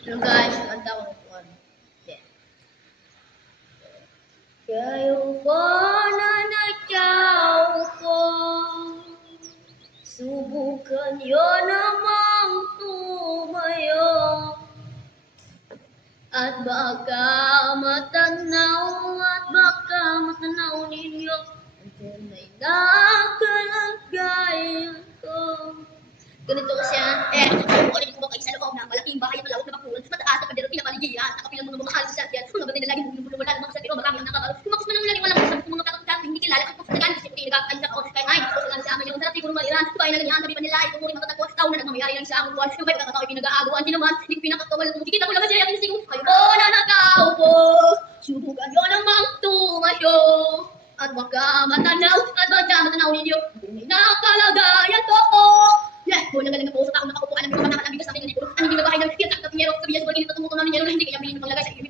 Hello guys, kanta ko ng one. Yeah. Kayo po na nagkaupo, subukan nyo namang tumayo, at baka matanaw ninyo ang tunay na kalagayan ko. Ganito kasi yan. Kukunin ko ba kayo sa loob ng malaking bahay at malawak na bakuran, mataas na pader, pinapaligiran, nakapilang mga mahal sa sakyan, mga batay na laging bumubulong-bulan, mga sakiro, marami ang nakakaro. Kumakas man ang laging walang usap, mga kakakak, hindi kilala, ang pagsagaan, kasi hindi nagkakain sa kaon, kaya ay, gusto lang sa amin, yung sarap siguro mairan, bahay na ganyan, tabi pa nila, ituturing matatagpo, tao na nagmamayari lang sa akong buwan, yung bahay pagkakatao'y pinag-aagawan, di naman, hindi ko pinakakawalan, kung kikita ko lang kasi aking sigung, kayo po na nakaupo, subukan nyo namang tumayo, at baka matanaw ninyo, kung nakalagayan ko. Yeah, buong nagaling na po sa taong nakaupo, alam niyo ba naman ang bigas sa akin ng libro, ang hindi na bahay ng kiyatak na pinyero, sabihan sa pagkinin at tumutunan ninyo, hindi kaya bilhin ng paglagay sa ibig.